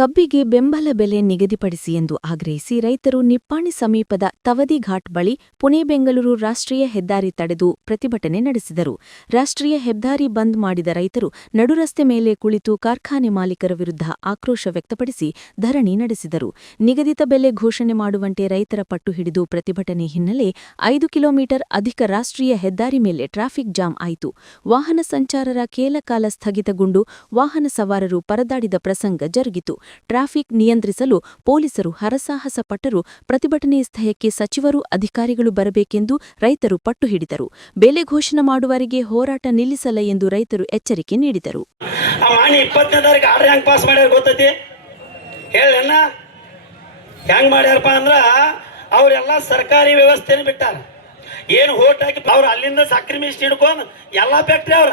ಕಬ್ಬಿಗೆ ಬೆಂಬಲ ಬೆಲೆ ನಿಗದಿಪಡಿಸಿ ಎಂದು ಆಗ್ರಹಿಸಿ ರೈತರು ನಿಪ್ಪಾಣಿ ಸಮೀಪದ ತವದಿ ಘಾಟ್ ಬಳಿ ಪುಣೆ ಬೆಂಗಳೂರು ರಾಷ್ಟ್ರೀಯ ಹೆದ್ದಾರಿ ತಡೆದು ಪ್ರತಿಭಟನೆ ನಡೆಸಿದರು. ರಾಷ್ಟ್ರೀಯ ಹೆದ್ದಾರಿ ಬಂದ್ ಮಾಡಿದ ರೈತರು ನಡುರಸ್ತೆ ಮೇಲೆ ಕುಳಿತು ಕಾರ್ಖಾನೆ ಮಾಲೀಕರ ವಿರುದ್ಧ ಆಕ್ರೋಶ ವ್ಯಕ್ತಪಡಿಸಿ ಧರಣಿ ನಡೆಸಿದರು. ನಿಗದಿತ ಬೆಲೆ ಘೋಷಣೆ ಮಾಡುವಂತೆ ರೈತರ ಪಟ್ಟು ಹಿಡಿದು ಪ್ರತಿಭಟನೆ ಹಿನ್ನೆಲೆ ಐದು ಕಿಲೋಮೀಟರ್ ಅಧಿಕ ರಾಷ್ಟ್ರೀಯ ಹೆದ್ದಾರಿ ಮೇಲೆ ಟ್ರಾಫಿಕ್ ಜಾಮ್ ಆಯಿತು. ವಾಹನ ಸಂಚಾರರ ಕೇಲಕಾಲ ಸ್ಥಗಿತಗೊಂಡು ವಾಹನ ಸವಾರರು ಪರದಾಡಿದ ಪ್ರಸಂಗ ಜರುಗಿತು. ಟ್ರಾಫಿಕ್ ನಿಯಂತ್ರಿಸಲು ಪೊಲೀಸರು ಹರಸಾಹಸ ಪಟ್ಟರು ಪ್ರತಿಭಟನೆ ಸ್ಥಳಕ್ಕೆ ಸಚಿವರು ಅಧಿಕಾರಿಗಳು ಬರಬೇಕೆಂದು ರೈತರು ಪಟ್ಟು ಹಿಡಿದರು. ಬೆಲೆ ಘೋಷಣೆ ಮಾಡುವವರಿಗೆ ಹೋರಾಟ ನಿಲ್ಲಿಸಲ್ಲ ಎಂದು ರೈತರು ಎಚ್ಚರಿಕೆ ನೀಡಿದರು. ಹೆಂಗ್ ಅವರೆಲ್ಲ ಸರ್ಕಾರಿ ವ್ಯವಸ್ಥೆನ ಬಿಟ್ಟಾರ. ಏನು ಹೋಟ್ ಹಾಕಿ ಅವ್ರು ಅಲ್ಲಿಂದ ಸಕ್ರೆ ಮಿಸ್ಟ್ ಹಿಡ್ಕೊಂಡು ಎಲ್ಲ ಫ್ಯಾಕ್ಟ್ರಿ ಅವ್ರ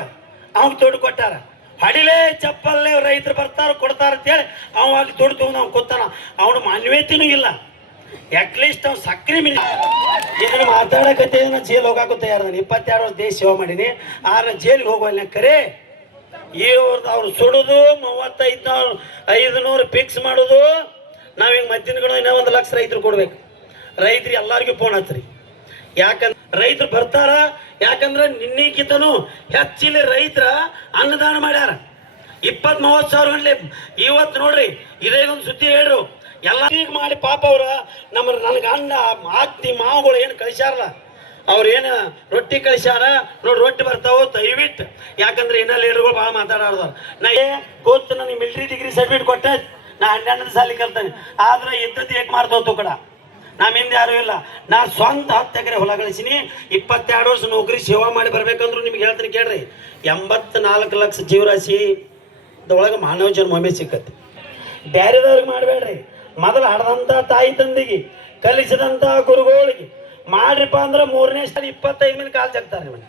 ಅವ್ನಿಗೆ ದುಡ್ಡು ಕೊಟ್ಟಾರ. ಹಡಿಲೇ ಚಪ್ಪಲ್ಲೇ ರೈತರು ಬರ್ತಾರ, ಕೊಡ್ತಾರ ಅಂತೇಳಿ ಅವ ಅಲ್ಲಿ ದುಡ್ಡು ತಗೊಂಡು ಅವ್ನು ಕೂತಾನ. ಅವನು ಮಾನ್ಯತೆನೂ ಇಲ್ಲ. ಅಟ್ಲೀಸ್ಟ್ ಅವ್ನು ಸಕ್ರಿ ಮಿಲ್ ಇದನ್ನ ಮಾತಾಡಕತ್ತೆ ನಾನು ಜೈಲ್ ಹೋಗಾಕ ತಯಾರ ನಾನು ಇಪ್ಪತ್ತೆರಡು ವರ್ಷ ದೇಶ ಸೇವೆ ಮಾಡೀನಿ. ಆದ್ರೆ ಜೈಲಿಗೆ ಹೋಗುವಲ್ಲ ಕರೆ. ಇವ್ರದ್ದು ಅವ್ರು ಸುಡುದು ಮೂವತ್ತೈದು ಐದು ನೂರು ಫಿಕ್ಸ್ ಮಾಡೋದು. ನಾವು ಹಿಂಗೆ ಮತ್ತಿನ ಇನ್ನೂ ಒಂದು ಲಕ್ಷ ರೈತರು ಕೊಡ್ಬೇಕು. ರೈತರು ಎಲ್ಲರಿಗೂ ಫೋನ್ ಹಚ್ಚ್ರಿ ಯಾಕಂದ್ರೆ ರೈತರು ಬರ್ತಾರ, ಯಾಕಂದ್ರೆ ನಿನ್ನೆಕಿತನು ಹೆಚ್ಚಿಲಿ ರೈತರ ಅನ್ನದಾನ ಮಾಡ್ಯಾರ. ಇಪ್ಪತ್ ಮೂವತ್ ಸಾವಿರ ಗಂಟ್ಲೆ ಇವತ್ತು ನೋಡ್ರಿ ಇದೇ ಒಂದು ಸುದ್ದಿ ಹೇಳ್ರು ಎಲ್ಲ ಈಗ ಮಾಡಿ ಪಾಪ ಅವ್ರ, ನಮ್ಮ ನನಗೆ ಅಣ್ಣ ಅತ್ತಿ ಮಾವುಗಳು ಏನು ಕಳಿಸ್ಯಾರಲ್ಲ, ಅವ್ರು ಏನು ರೊಟ್ಟಿ ಕಳಿಸ್ಯಾರ, ನೋಡಿ ರೊಟ್ಟಿ ಬರ್ತಾವ ದಯವಿಟ್ಟು, ಯಾಕಂದ್ರೆ ಇನ್ನ ಲೀಡರ್ಗಳು ಭಾಳ ಮಾತಾಡೋದು ನಾ ಗೊತ್ತು ನನಗೆ ಮಿಲಿಟರಿ ಡಿಗ್ರಿ ಸರ್ಟಿಫಿಕೇಟ್ ಕೊಟ್ಟೆ, ನಾ ಹನ್ನೆರಡನೇ ಸಾಲಿ ಕಲ್ತಾನೆ, ಆದ್ರೆ ಇದ್ದದ್ದು ಏಟ್ ಮಾಡ್ತಾವ ಕಡ. ನಮ್ಮ ಹಿಂದೆ ಯಾರೂ ಇಲ್ಲ. ನಾ ಸ್ವಂತ ಹತ್ತು ಎಕರೆ ಹೊಲ ಗಳಿಸೀನಿ. ಇಪ್ಪತ್ತೆರಡು ವರ್ಷ ನೌಕರಿ ಸೇವಾ ಮಾಡಿ ಬರ್ಬೇಕಂದ್ರು ನಿಮ್ಗೆ ಹೇಳ್ತೀನಿ ಕೇಳ್ರಿ. ಎಂಬತ್ನಾಲ್ಕು ಲಕ್ಷ ಜೀವರಾಶಿ ಒಳಗೆ ಮಾನವ ಜನ್ಮ ಒಮ್ಮೆ ಸಿಕ್ಕತ್ತೆ. ಬೇರೆದವ್ರಿಗೆ ಮಾಡಬೇಡ್ರಿ. ಮೊದಲು ಹಡ್ದಂಥ ತಾಯಿ ತಂದಿಗೆ ಕಲಿಸಿದಂಥ ಗುರುಗಳಿಗೆ. ಮಾಡ್ರಿಪ್ಪ ಅಂದ್ರೆ ಮೂರನೇ ಸ್ಟಾರ್ ಇಪ್ಪತ್ತೈದು ಮೇಲೆ ಕಾಲು ಜಗ್ತಾರೆ ಮನೆ